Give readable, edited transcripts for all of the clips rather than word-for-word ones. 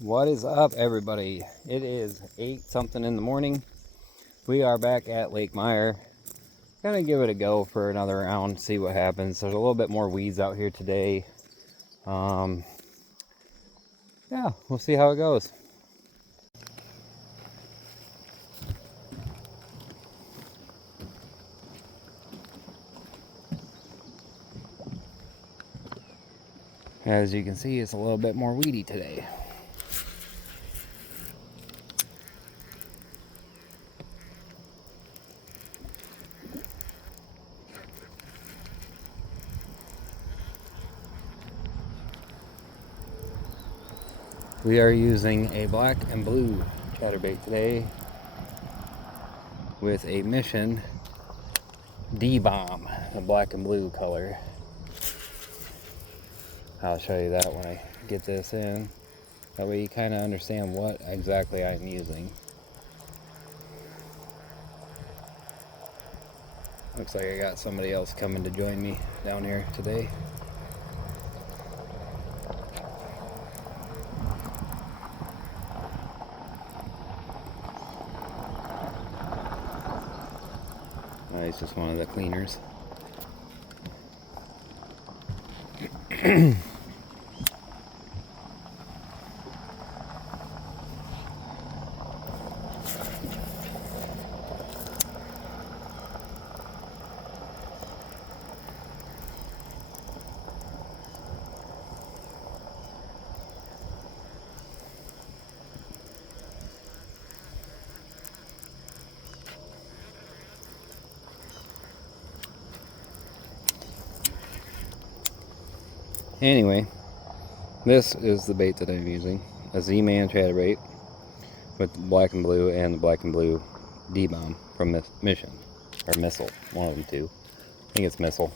What is up, everybody? It is 8 something in the morning. We are back at Lake Meyer. Gonna give it a go for another round, see what happens. There's a little bit more weeds out here today. Yeah, we'll see how it goes. As you can see, it's a little bit more weedy today. We are using a black and blue chatterbait today with a Mission D-Bomb, the black and blue color. I'll show you that when I get this in. That way you kind of understand what exactly I'm using. Looks like I got somebody else coming to join me down here today. He's just one of the cleaners. Anyway, this is the bait that I'm using. A Z-Man chatterbait with the black and blue and the black and blue D-Bomb from Mission. Or Missile, one of them two. I think it's Missile.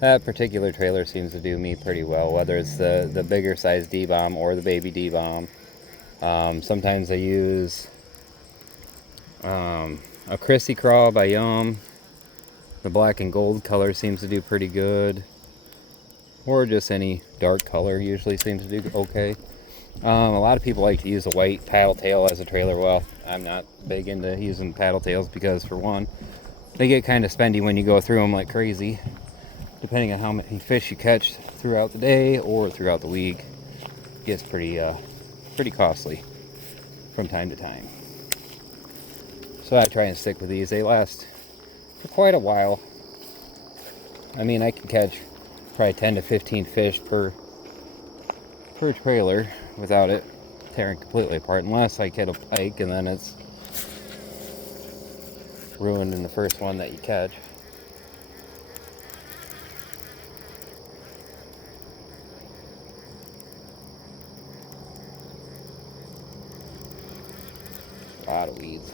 That particular trailer seems to do me pretty well, whether it's the bigger size D-Bomb or the baby D-Bomb. Sometimes I use a Chrissy Crawl by Yum. The black and gold color seems to do pretty good. Or just any dark color usually seems to do okay. A lot of people like to use a white paddle tail as a trailer. Well, I'm not big into using paddle tails because, for one, they get kind of spendy when you go through them like crazy. Depending on how many fish you catch throughout the day or throughout the week, it gets pretty costly from time to time. So I try and stick with these. They last for quite a while. I mean, I can catch probably 10 to 15 fish per trailer without it tearing completely apart, unless I get a pike and then it's ruined in the first one that you catch. A lot of weeds.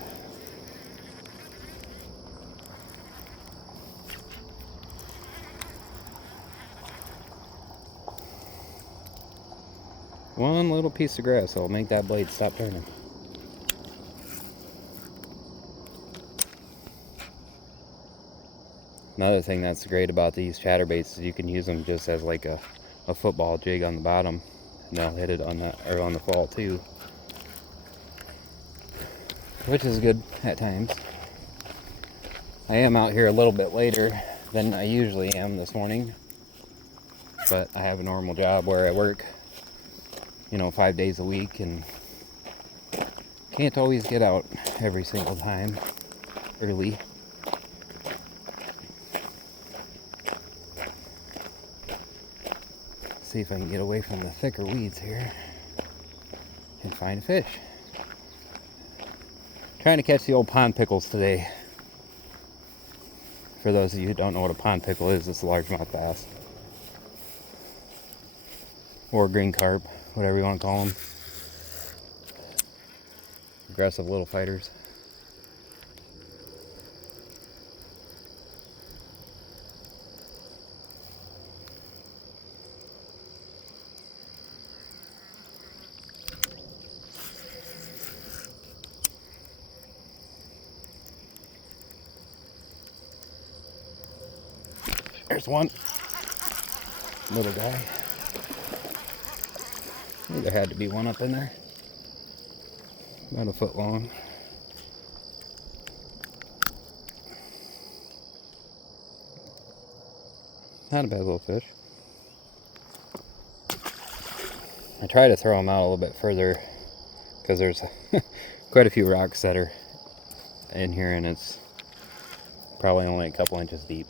One little piece of grass will make that blade stop turning. Another thing that's great about these chatterbaits is you can use them just as like a football jig on the bottom, and they'll hit it on the fall too, which is good at times. I am out here a little bit later than I usually am this morning, but I have a normal job where I work 5 days a week and can't always get out every single time early. See if I can get away from the thicker weeds here and find a fish. Trying to catch the old pond pickles today. For those of you who don't know what a pond pickle is, it's a largemouth bass. Or green carp, whatever you want to call them. Aggressive little fighters. There's one. little guy. There had to be one up in there. About a foot long. Not a bad little fish. I try to throw them out a little bit further because there's quite a few rocks that are in here, and it's probably only a couple inches deep.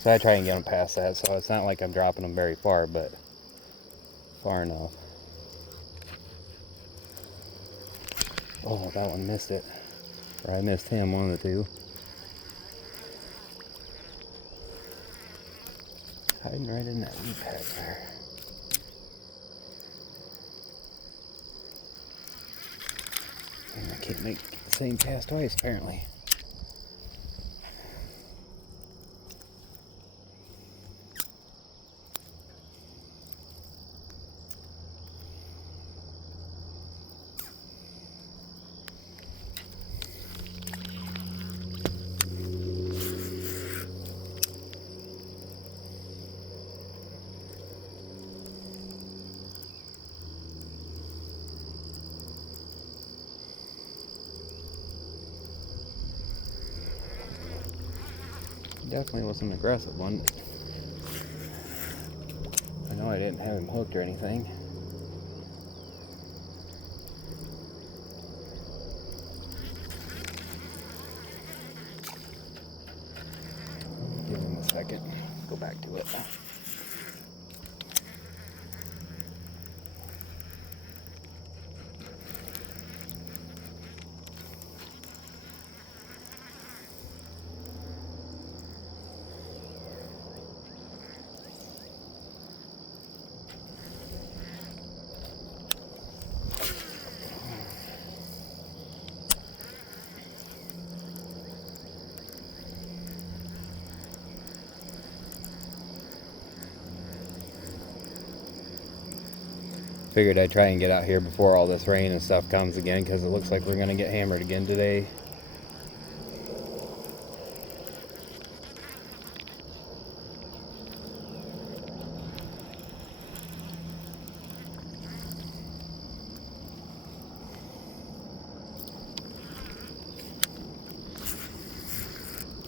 So I try and get them past that, so it's not like I'm dropping them very far, but far enough. Oh, that one missed it. Or I missed him, one of the two. Hiding right in that weed pack there. And I can't make the same cast twice, apparently. Definitely was an aggressive one. I know I didn't have him hooked or anything. Give him a second. Go back to it. Figured I'd try and get out here before all this rain and stuff comes again, because it looks like we're going to get hammered again today.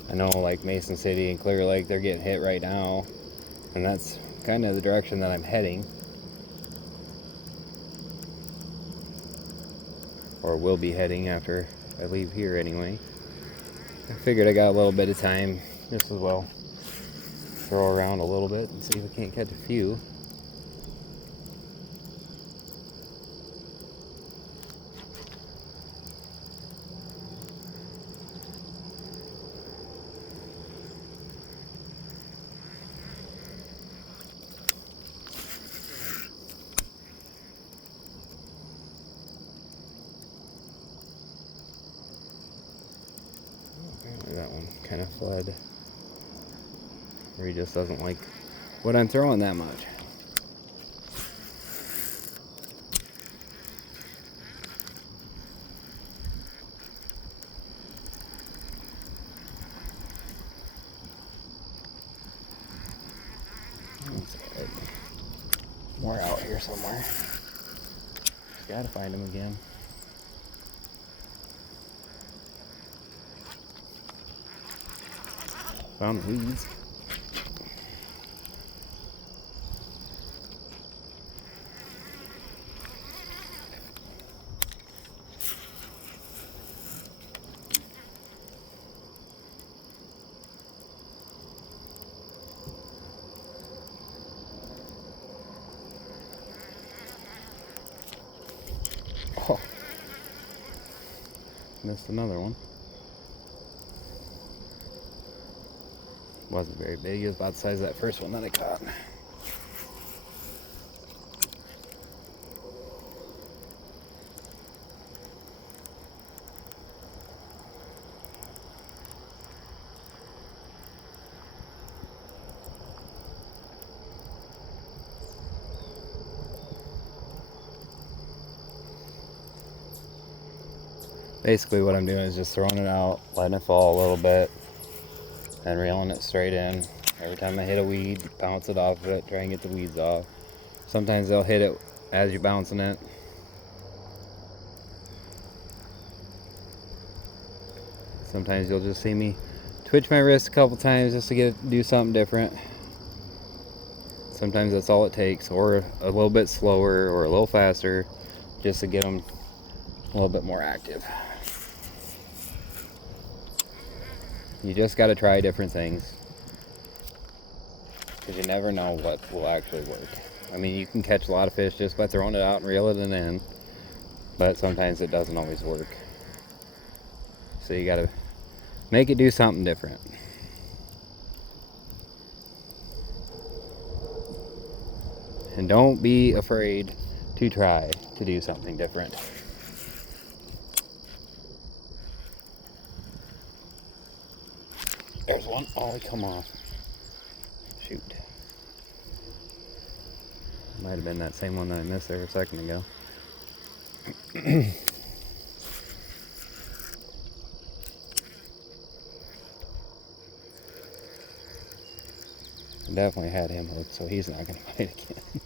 I know like Mason City and Clear Lake, they're getting hit right now, and that's kind of the direction that I'm heading. Or will be heading after I leave here anyway. I figured I got a little bit of time, just as well throw around a little bit and see if I can't catch a few. That one kind of fled. Or he just doesn't like what I'm throwing that much. More out here somewhere. Gotta find him again. Found the weeds. Oh, missed another one. Wasn't very big. It was about the size of that first one that I caught. Basically what I'm doing is just throwing it out, letting it fall a little bit, and reeling it straight in, Every time I hit a weed, bounce it off of it, try and get the weeds off. Sometimes they'll hit it as you're bouncing it. Sometimes you'll just see me twitch my wrist a couple times just to do something different. Sometimes that's all it takes, or a little bit slower or a little faster, just to get them a little bit more active. You just got to try different things, because you never know what will actually work. I mean, you can catch a lot of fish just by throwing it out and reeling it in, but sometimes it doesn't always work. So you got to make it do something different. And don't be afraid to try to do something different. There's one. Oh, come off. Shoot. Might have been that same one that I missed there a second ago. I definitely had him hooked, so he's not going to bite again.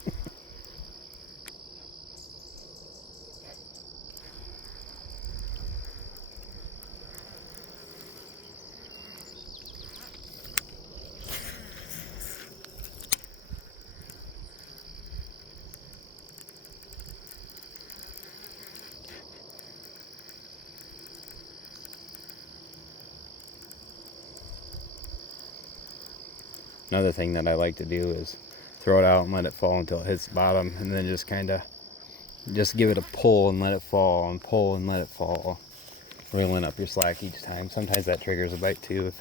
Another thing that I like to do is throw it out and let it fall until it hits the bottom, and then just kind of just give it a pull and let it fall, and pull and let it fall, reeling up your slack each time. Sometimes that triggers a bite too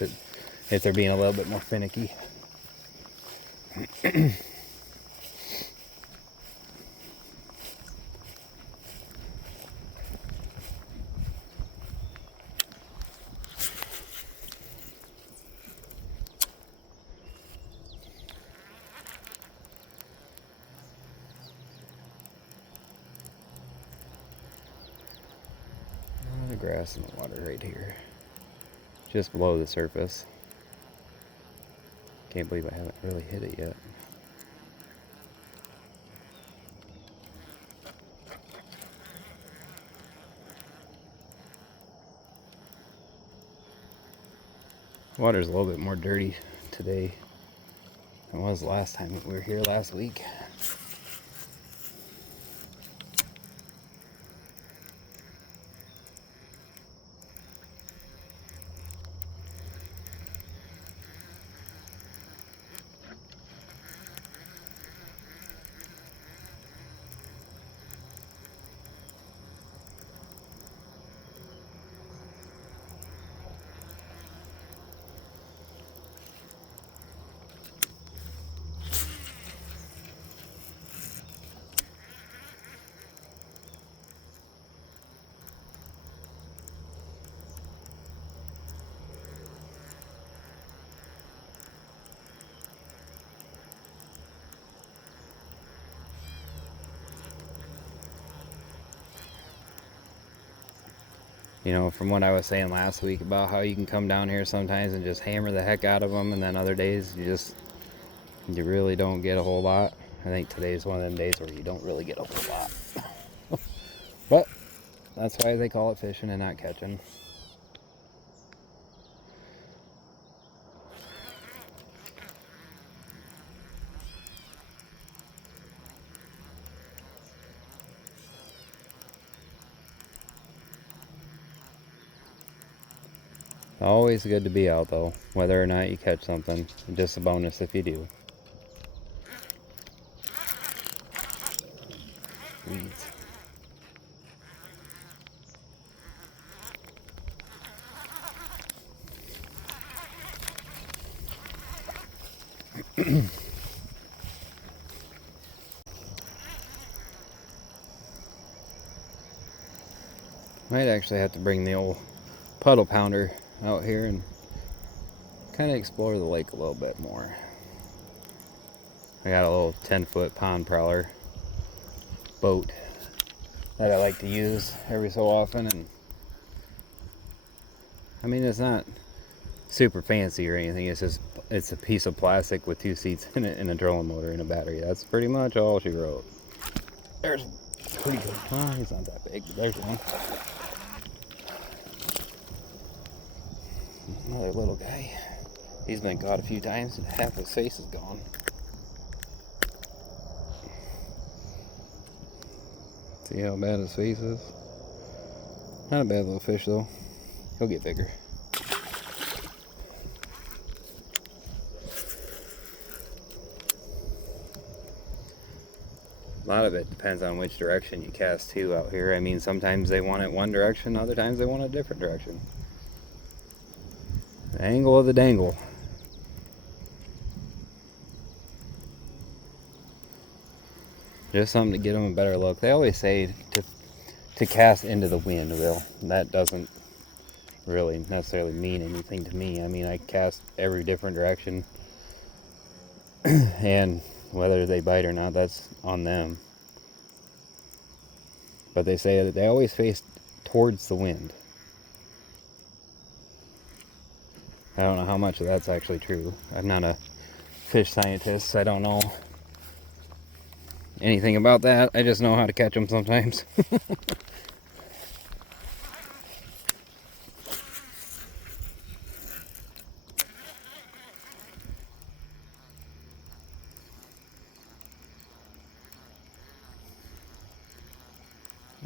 if they're being a little bit more finicky. The grass and the water right here, just below the surface. Can't believe I haven't really hit it yet. Water's a little bit more dirty today than it was last time we were here last week. You know, from what I was saying last week about how you can come down here sometimes and just hammer the heck out of them, and then other days you really don't get a whole lot. I think today's one of them days where you don't really get a whole lot. But that's why they call it fishing and not catching. Always good to be out though, whether or not you catch something. Just a bonus if you do. Weeds. Might actually have to bring the old puddle pounder out here and kind of explore the lake a little bit more. I got a little 10-foot pond prowler boat that I like to use every so often, and I mean, it's not super fancy or anything. It's just it's a piece of plastic with 2 seats in it and a trolling motor and a battery. That's pretty much all she wrote. There's pretty good. Oh, he's not that big, but there's one. Another little guy. He's been caught a few times and half his face is gone. See how bad his face is? Not a bad little fish though. He'll get bigger. A lot of it depends on which direction you cast too out here. I mean, sometimes they want it one direction, other times they want it a different direction. The angle of the dangle. Just something to get them a better look. They always say to cast into the wind, Will. That doesn't really necessarily mean anything to me. I mean, I cast every different direction, and whether they bite or not, that's on them. But they say that they always face towards the wind. I don't know how much of that's actually true. I'm not a fish scientist. I don't know anything about that. I just know how to catch them sometimes.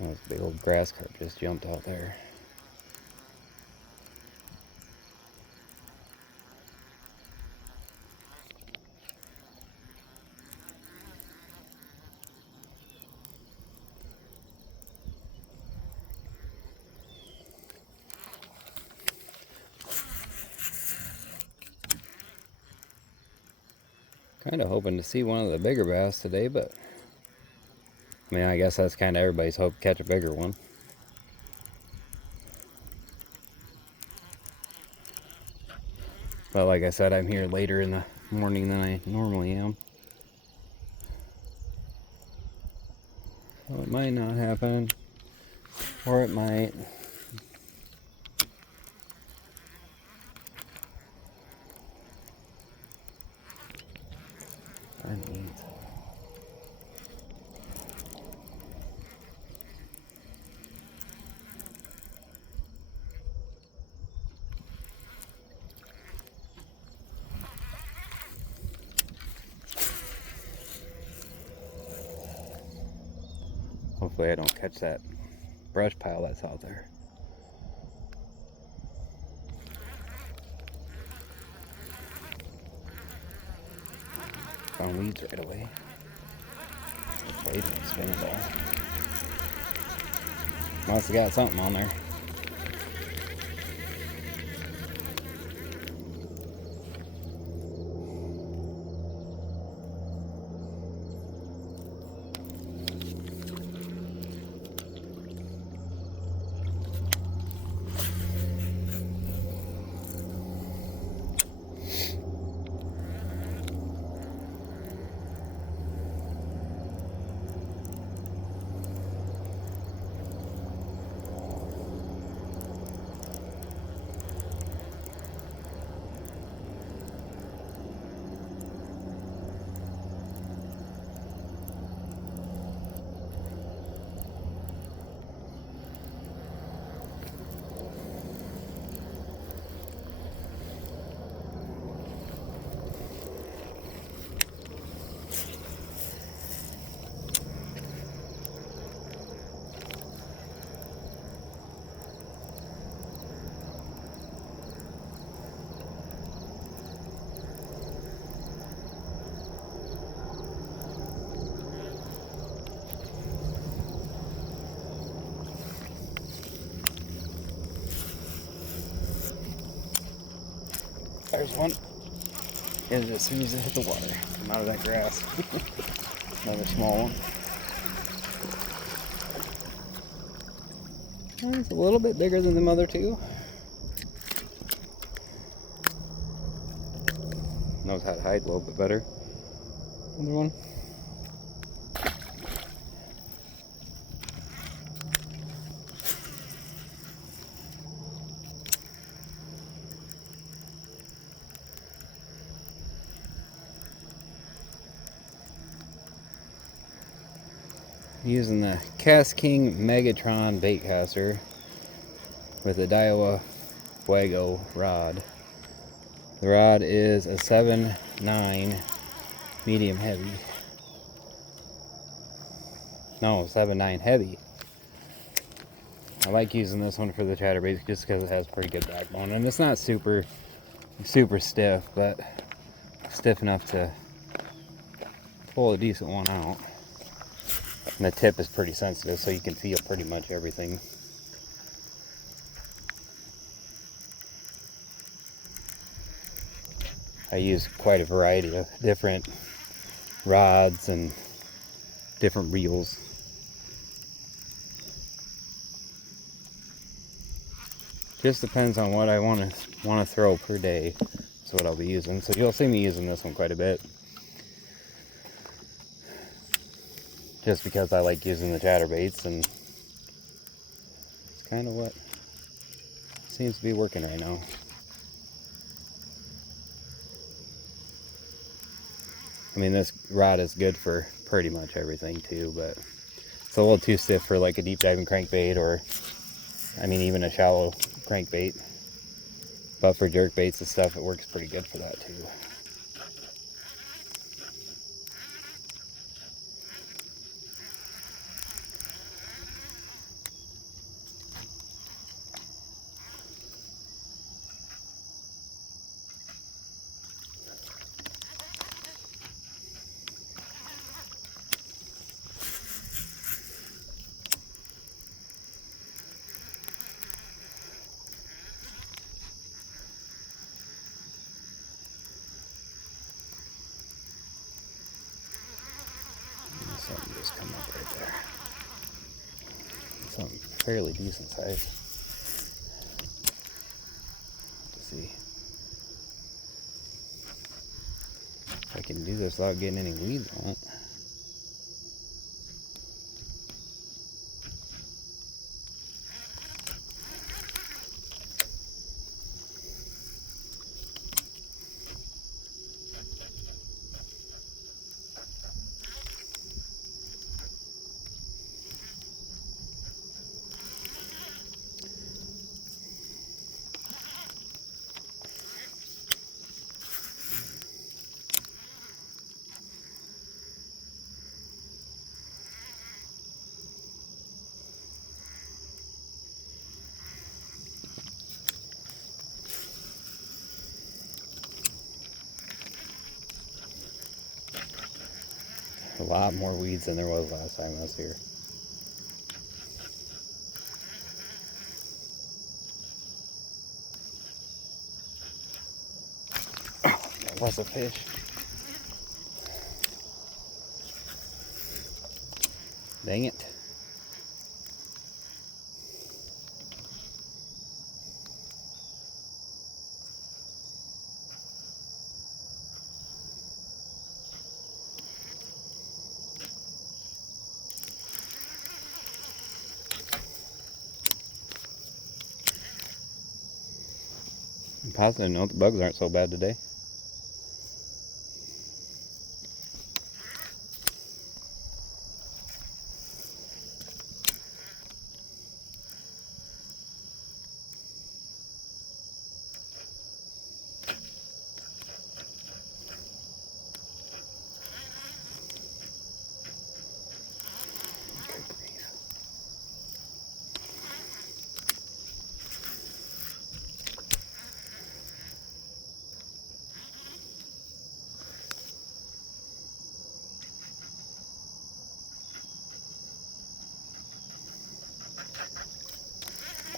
Oh, this big old grass carp just jumped out there. Kind of hoping to see one of the bigger bass today, but I mean, I guess that's kind of everybody's hope to catch a bigger one. But like I said, I'm here later in the morning than I normally am. So it might not happen, or it might. Hopefully I don't catch that brush pile that's out there. Found weeds right away. Played with a spinning ball. Must have got something on there. There's one. And as soon as it hit the water, come out of that grass. Another small one. And it's a little bit bigger than the other two. Knows how to hide a little bit better. Another one. Using the Cast King Megatron bait caster with a Daiwa Fuego rod. The rod is a 7.9 medium heavy. No, 7.9 heavy. I like using this one for the chatterbaits just because it has pretty good backbone, and it's not super stiff, but stiff enough to pull a decent one out. And the tip is pretty sensitive, so you can feel pretty much everything. I use quite a variety of different rods and different reels. Just depends on what I want to throw per day. That's what I'll be using. So you'll see me using this one quite a bit. Just because I like using the chatterbaits, and it's kind of what seems to be working right now. I mean, this rod is good for pretty much everything too, but it's a little too stiff for like a deep diving crankbait, or I mean even a shallow crankbait. But for jerk baits and stuff, it works pretty good for that too. Something just come up right there. Something fairly decent size. Let's see if I can do this without getting any weeds on it. A lot more weeds than there was last time I was here. Oh, that was a fish. Dang it. I'm positive, no, the bugs aren't so bad today.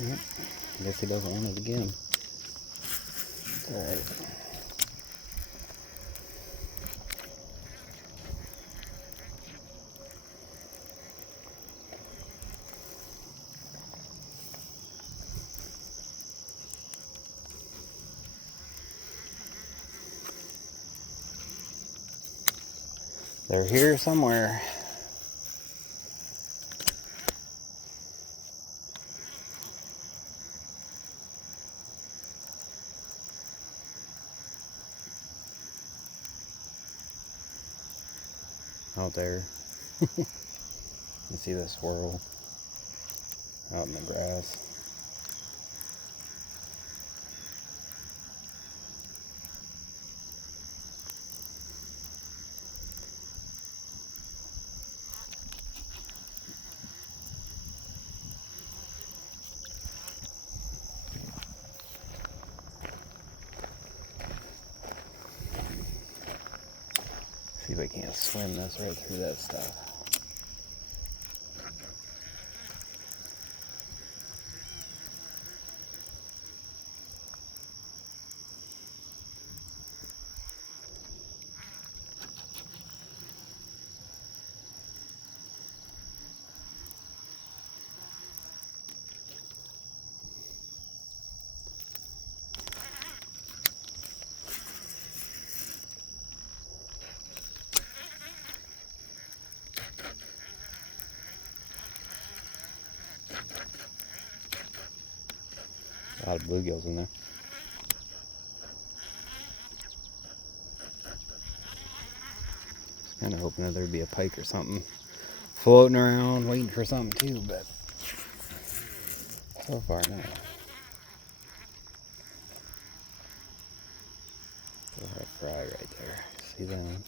Yep. I guess he doesn't want it again. It's alright. They're here somewhere. Out there. You see the swirl out in the grass. See if I can't swim this right through that stuff. A lot of bluegills in there. Just kind of hoping that there'd be a pike or something floating around, waiting for something too, but so far no. There's a fry right there. See them?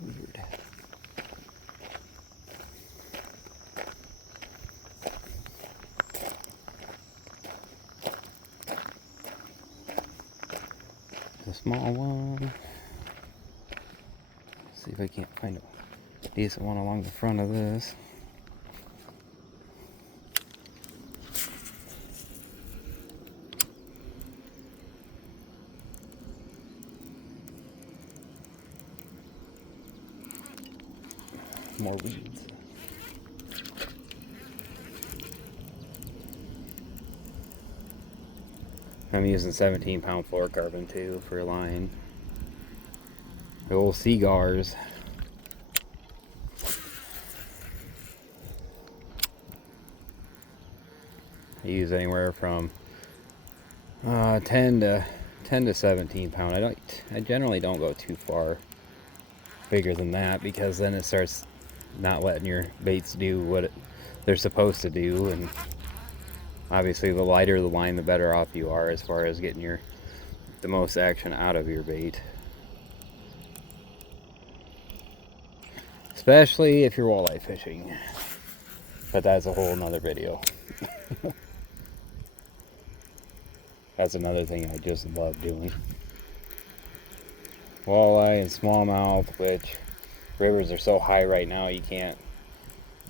Weird. A small one. See if I can't find a decent one along the front of this. More weeds. I'm using 17-pound fluorocarbon too for line. The old cigars. I use anywhere from 10 to 17 pound. I generally don't go too far bigger than that, because then it starts not letting your baits do what they're supposed to do, and obviously the lighter the line, the better off you are as far as getting the most action out of your bait, especially if you're walleye fishing, but that's a whole nother video. That's another thing I just love doing. Walleye and smallmouth, which rivers are so high right now, you can't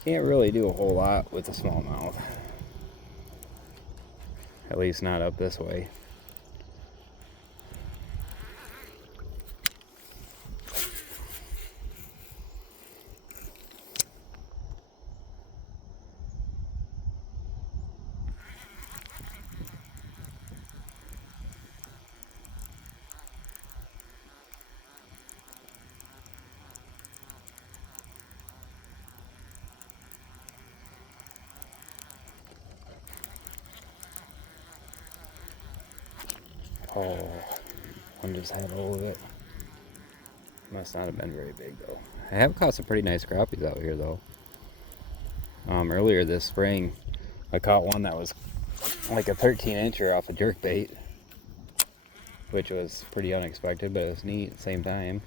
really do a whole lot with the smallmouth. At least not up this way. Oh, one just had hold of it. Must not have been very big though. I have caught some pretty nice crappies out here though. Earlier this spring, I caught one that was like a 13-incher off a jerkbait, which was pretty unexpected, but it was neat at the same time.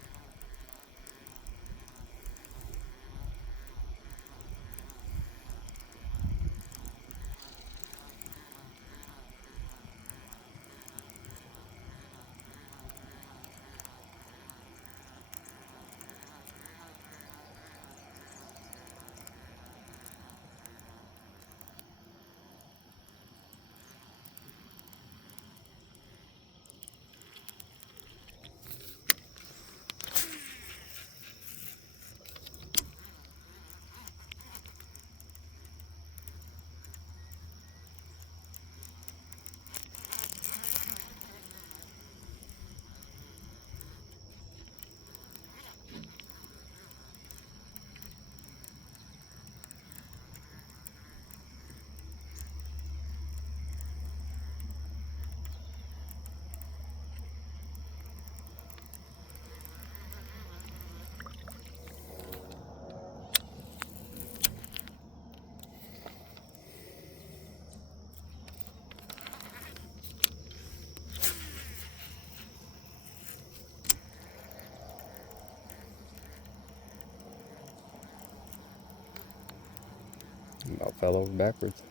fell over backwards.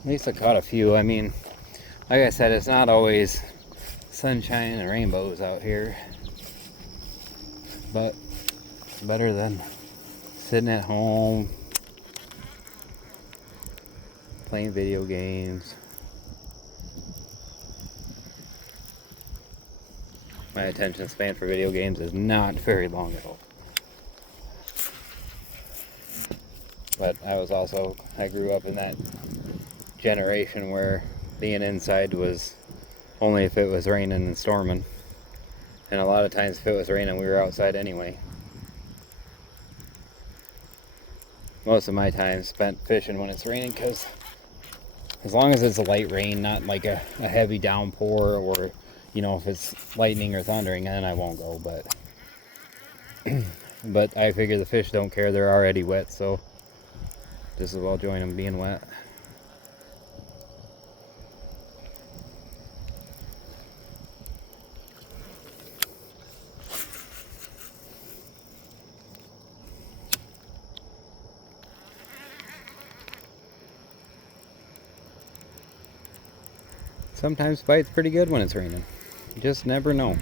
At least I caught a few. I mean, like I said, it's not always sunshine and rainbows out here, but it's better than sitting at home playing video games. My attention span for video games is not very long at all. But I grew up in that generation where being inside was only if it was raining and storming. And a lot of times if it was raining, we were outside anyway. Most of my time spent fishing when it's raining, because as long as it's a light rain, not like a heavy downpour, or if it's lightning or thundering, then I won't go. But I figure the fish don't care, they're already wet, so just as well join them being wet. Sometimes bite's pretty good when it's raining. You just never know.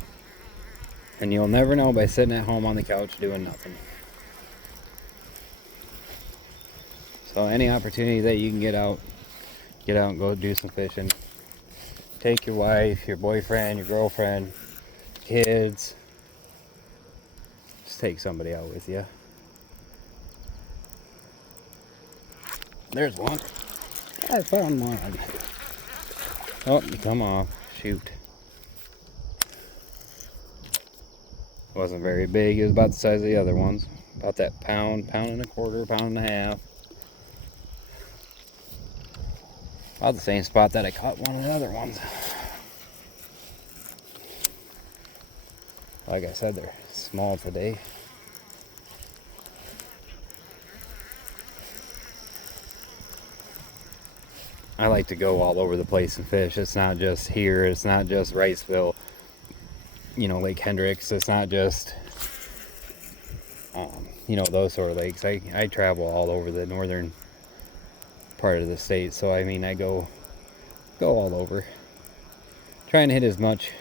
And you'll never know by sitting at home on the couch doing nothing. So any opportunity that you can get out and go do some fishing. Take your wife, your boyfriend, your girlfriend, kids. Just take somebody out with you. There's one. I found one. Oh, you come off. Shoot. Wasn't very big. It was about the size of the other ones. About that pound and a quarter, pound and a half. About the same spot that I caught one of the other ones. Like I said, they're small today. I like to go all over the place and fish. It's not just here. It's not just Riceville, Lake Hendricks. It's not just, those sort of lakes. I travel all over the northern part of the state. So, I mean, I go all over. Trying to hit as much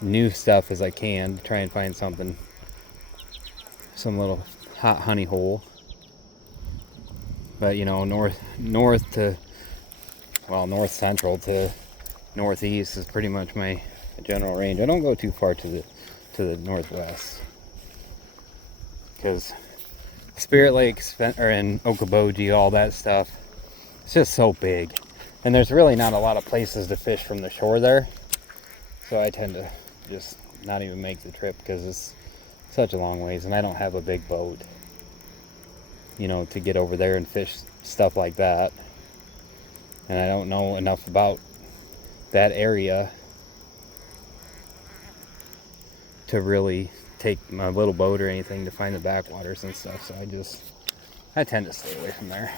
new stuff as I can to try and find some little hot honey hole. But, north central to northeast is pretty much my general range. I don't go too far to the northwest, because Spirit Lake and Okoboji, all that stuff, it's just so big, and there's really not a lot of places to fish from the shore there. So I tend to just not even make the trip, because it's such a long ways, and I don't have a big boat, to get over there and fish stuff like that. And I don't know enough about that area to really take my little boat or anything to find the backwaters and stuff. So I tend to stay away from there.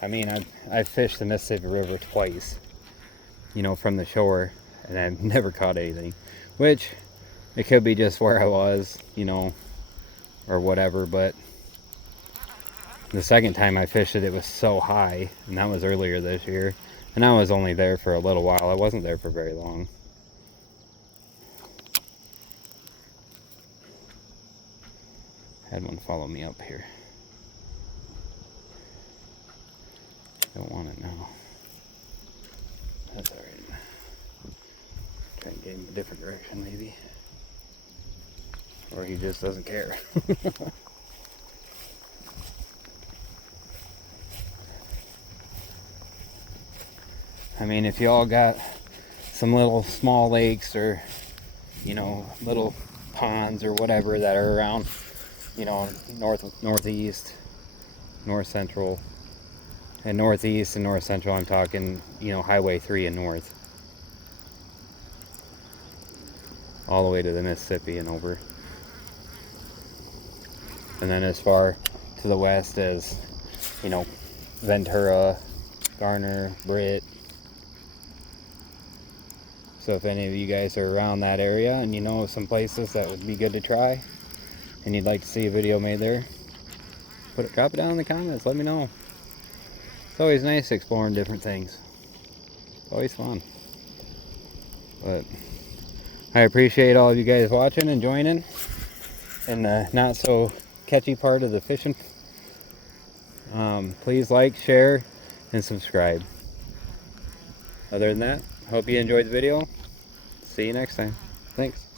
I mean, I've fished the Mississippi River twice, from the shore, and I've never caught anything. Which, it could be just where I was, or whatever, but the second time I fished it was so high, and that was earlier this year, and I was only there for a little while. I wasn't there for very long. Had one follow me up here. Don't want it now. That's alright. Try and get him a different direction, maybe. Or he just doesn't care. I mean, if y'all got some little small lakes, or little ponds or whatever that are around, northeast, north central, and northeast and north central, I'm talking, Highway 3 and north, all the way to the Mississippi and over. And then as far to the west as, Ventura, Garner, Britt. So if any of you guys are around that area and some places that would be good to try, and you'd like to see a video made there, drop it down in the comments. Let me know. It's always nice exploring different things. It's always fun. But I appreciate all of you guys watching and joining in the not so catchy part of the fishing. Please like, share, and subscribe. Other than that, hope you enjoyed the video. See you next time. Thanks.